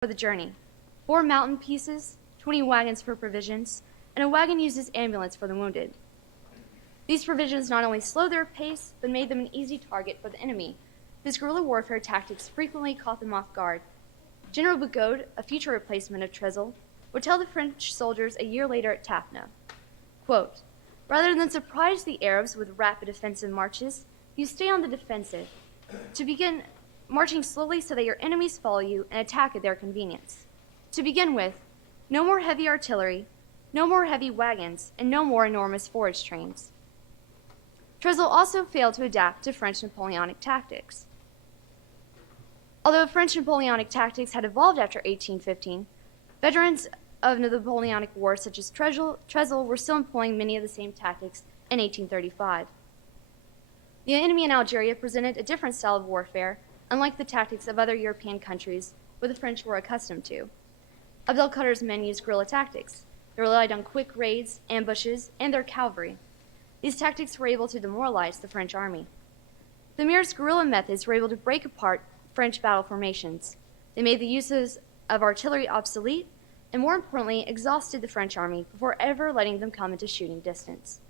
for the journey: 4 mountain pieces, 20 wagons for provisions, and a wagon used as ambulance for the wounded. These provisions not only slowed their pace, but made them an easy target for the enemy, whose guerrilla warfare tactics frequently caught them off guard. General Bugeaud, a future replacement of Trezel, would tell the French soldiers a year later at Tafna, quote, "Rather than surprise the Arabs with rapid offensive marches, you stay on the defensive, to begin marching slowly so that your enemies follow you and attack at their convenience. To begin with, no more heavy artillery, no more heavy wagons, and no more enormous forage trains." Trezel also failed to adapt to French Napoleonic tactics. Although French Napoleonic tactics had evolved after 1815, veterans of the Napoleonic Wars such as Trezel were still employing many of the same tactics in 1835. The enemy in Algeria presented a different style of warfare, unlike the tactics of other European countries where the French were accustomed to. Abdelkader's men used guerrilla tactics. They relied on quick raids, ambushes, and their cavalry. These tactics were able to demoralize the French army. The Emir's guerrilla methods were able to break apart French battle formations. They made the uses of artillery obsolete, and more importantly, exhausted the French army before ever letting them come into shooting distance.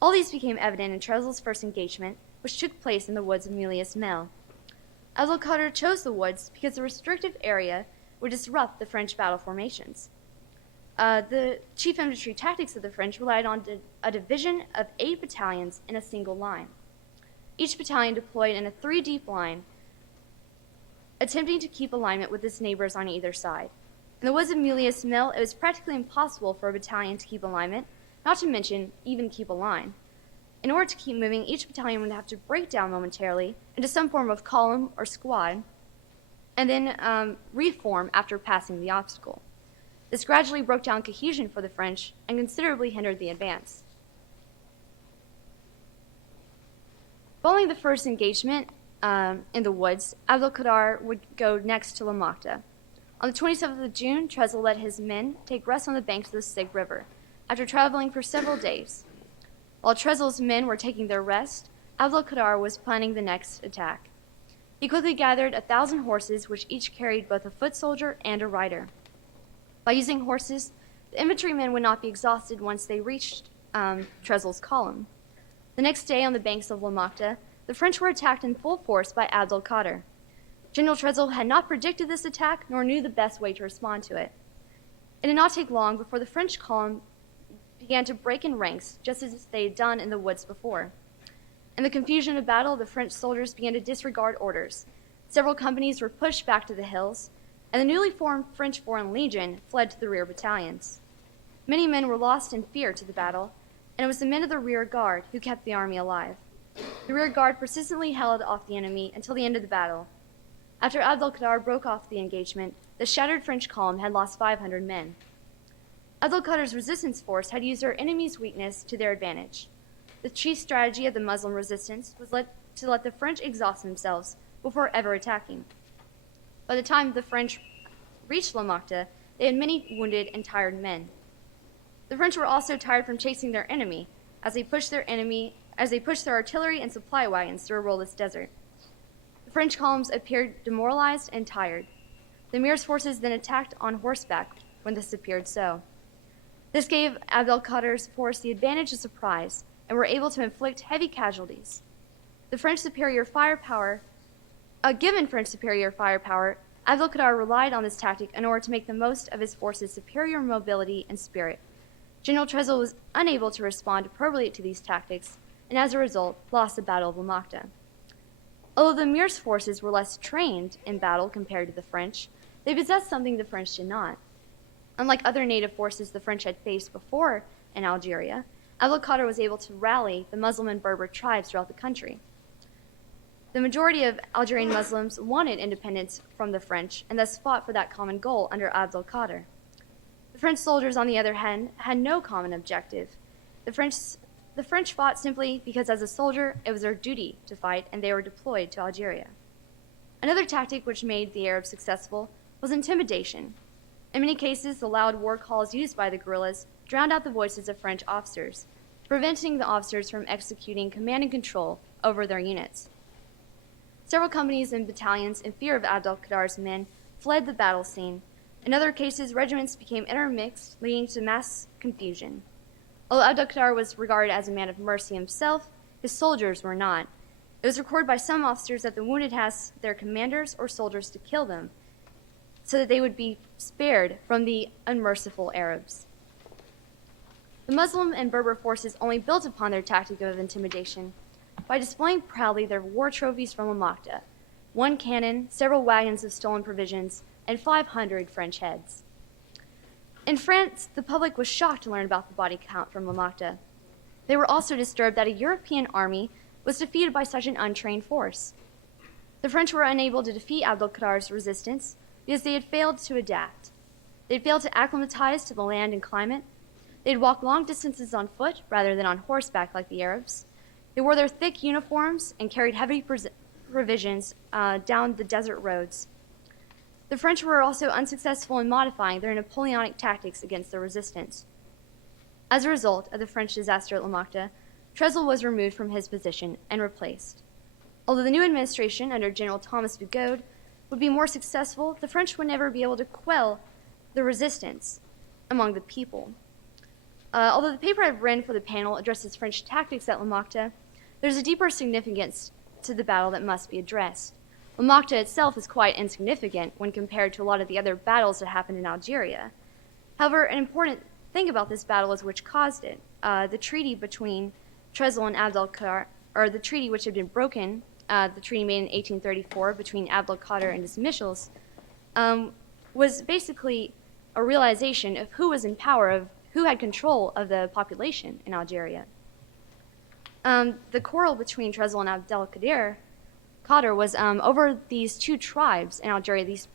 All these became evident in Trezel's first engagement, which took place in the woods of Mulius Mel. Abdelkader chose the woods because the restrictive area would disrupt the French battle formations. The chief infantry tactics of the French relied on a division of 8 battalions in a single line. Each battalion deployed in a 3-deep line, attempting to keep alignment with its neighbors on either side. In the woods of Mulius Mel, it was practically impossible for a battalion to keep alignment, not to mention even keep a line. In order to keep moving, each battalion would have to break down momentarily into some form of column or squad, and then reform after passing the obstacle. This gradually broke down cohesion for the French and considerably hindered the advance. Following the first engagement in the woods, Abdelkader would go next to Lamachta. On the 27th of June, Trezel let his men take rest on the banks of the Sig River, after traveling for several days. While Trezel's men were taking their rest, Abdelkader was planning the next attack. He quickly gathered 1,000 horses, which each carried both a foot soldier and a rider. By using horses, the infantrymen would not be exhausted once they reached Trezel's column. The next day, on the banks of Lamachta, the French were attacked in full force by Abdelkader. General Trezel had not predicted this attack, nor knew the best way to respond to it. It did not take long before the French column began to break in ranks, just as they had done in the woods before. In the confusion of battle, the French soldiers began to disregard orders. Several companies were pushed back to the hills, and the newly formed French Foreign Legion fled to the rear battalions. Many men were lost in fear to the battle, and it was the men of the rear guard who kept the army alive. The rear guard persistently held off the enemy until the end of the battle. After Abdelkader broke off the engagement, the shattered French column had lost 500 men. Abdelkader's resistance force had used their enemy's weakness to their advantage. The chief strategy of the Muslim resistance was to let the French exhaust themselves before ever attacking. By the time the French reached Lamachta, they had many wounded and tired men. The French were also tired from chasing their enemy, as they pushed their artillery and supply wagons through a roadless desert. The French columns appeared demoralized and tired. The Emir's forces then attacked on horseback when this appeared so. This gave Abdelkader's force the advantage of surprise and were able to inflict heavy casualties. Given French superior firepower, Abdelkader relied on this tactic in order to make the most of his force's superior mobility and spirit. General Trezel was unable to respond appropriately to these tactics, and as a result, lost the Battle of Lamachta. Although the Emir's forces were less trained in battle compared to the French, they possessed something the French did not. Unlike other native forces the French had faced before in Algeria, Abdelkader was able to rally the Muslim and Berber tribes throughout the country. The majority of Algerian Muslims wanted independence from the French and thus fought for that common goal under Abdelkader. The French soldiers, on the other hand, had no common objective. The French fought simply because as a soldier it was their duty to fight and they were deployed to Algeria. Another tactic which made the Arabs successful was intimidation. In many cases, the loud war calls used by the guerrillas drowned out the voices of French officers, preventing the officers from executing command and control over their units. Several companies and battalions, in fear of Abdelkader's men, fled the battle scene. In other cases, regiments became intermixed, leading to mass confusion. Although Abdul-Qadir was regarded as a man of mercy himself, his soldiers were not. It was recorded by some officers that the wounded asked their commanders or soldiers to kill them, so that they would be spared from the unmerciful Arabs. The Muslim and Berber forces only built upon their tactic of intimidation by displaying proudly their war trophies from Al-Makta: 1 cannon, several wagons of stolen provisions, and 500 French heads. In France, the public was shocked to learn about the body count from Al-Makta. They were also disturbed that a European army was defeated by such an untrained force. The French were unable to defeat Abdul-Qadir's resistance because they had failed to adapt. They had failed to acclimatize to the land and climate. They had walked long distances on foot rather than on horseback like the Arabs. They wore their thick uniforms and carried heavy provisions down the desert roads. The French were also unsuccessful in modifying their Napoleonic tactics against the resistance. As a result of the French disaster at Al-Makta, Trezel was removed from his position and replaced. Although the new administration under General Thomas Bugeaud would be more successful, the French would never be able to quell the resistance among the people. Although the paper I've written for the panel addresses French tactics at Al-Makta, there's a deeper significance to the battle that must be addressed. Al-Makta itself is quite insignificant when compared to a lot of the other battles that happened in Algeria. However, an important thing about this battle is which caused it. The treaty between Trezel and Abdul-Qadir, or the treaty which had been broken, the treaty made in 1834 between Abdul-Qadir and his officials, was basically a realization of who was in power, of who had control of the population in Algeria. The quarrel between Trezel and Abdul-Qadir was over these two tribes in Algeria, these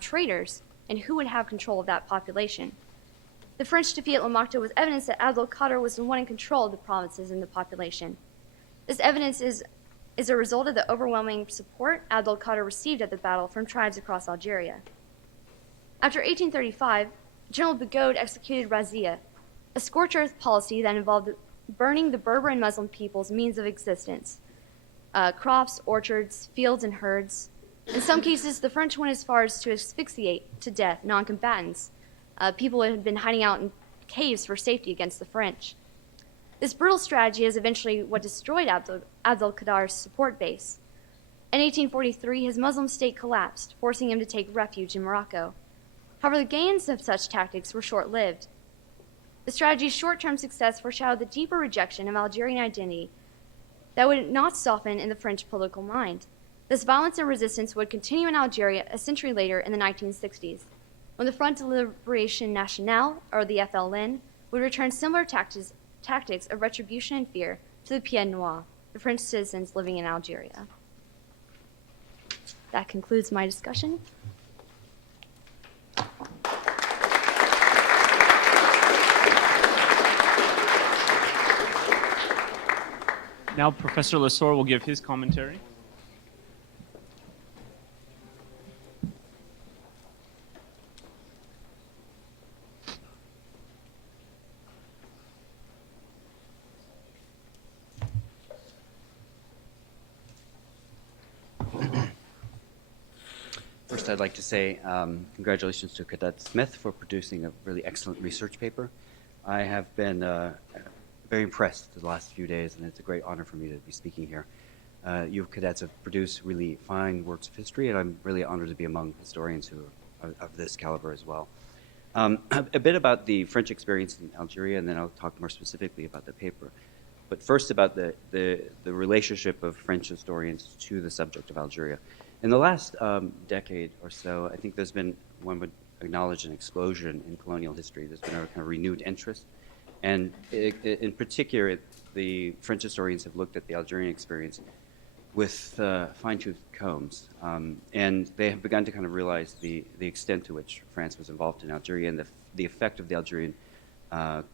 traders, and who would have control of that population. The French defeat at Al-Makta was evidence that Abdul-Qadir was the one in control of the provinces and the population. This evidence is a result of the overwhelming support Abdul-Qadir received at the battle from tribes across Algeria. After 1835, General Bugeaud executed Razzia, a scorched earth policy that involved burning the Berber and Muslim people's means of existence, crops, orchards, fields, and herds. In some cases, the French went as far as to asphyxiate to death non-combatants, people who had been hiding out in caves for safety against the French. This brutal strategy is eventually what destroyed Abdul-Qadir's support base. In 1843, his Muslim state collapsed, forcing him to take refuge in Morocco. However, the gains of such tactics were short-lived. The strategy's short-term success foreshadowed the deeper rejection of Algerian identity that would not soften in the French political mind. This violence and resistance would continue in Algeria a century later in the 1960s, when the Front de Liberation Nationale, or the FLN, would return similar tactics of retribution and fear to the Pied Noir, the French citizens living in Algeria. That concludes my discussion. Now Professor Lesor will give his commentary. First, I'd like to say congratulations to Cadet Smith for producing a really excellent research paper. I have been very impressed the last few days, and it's a great honor for me to be speaking here. You cadets have produced really fine works of history, and I'm really honored to be among historians who are of this caliber as well. A bit about the French experience in Algeria, and then I'll talk more specifically about the paper. But first about the relationship of French historians to the subject of Algeria. In the last decade or so, I think there's been, one would acknowledge, an explosion in colonial history. There's been a kind of renewed interest. And in particular, the French historians have looked at the Algerian experience with fine-tooth combs. And they have begun to kind of realize the extent to which France was involved in Algeria, and the effect of the Algerian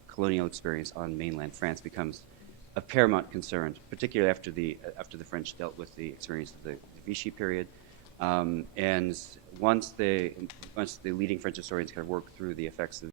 colonial experience on mainland France becomes a paramount concern, particularly after the French dealt with the experience of the Vichy period. And once the leading French historians kind of worked through the effects of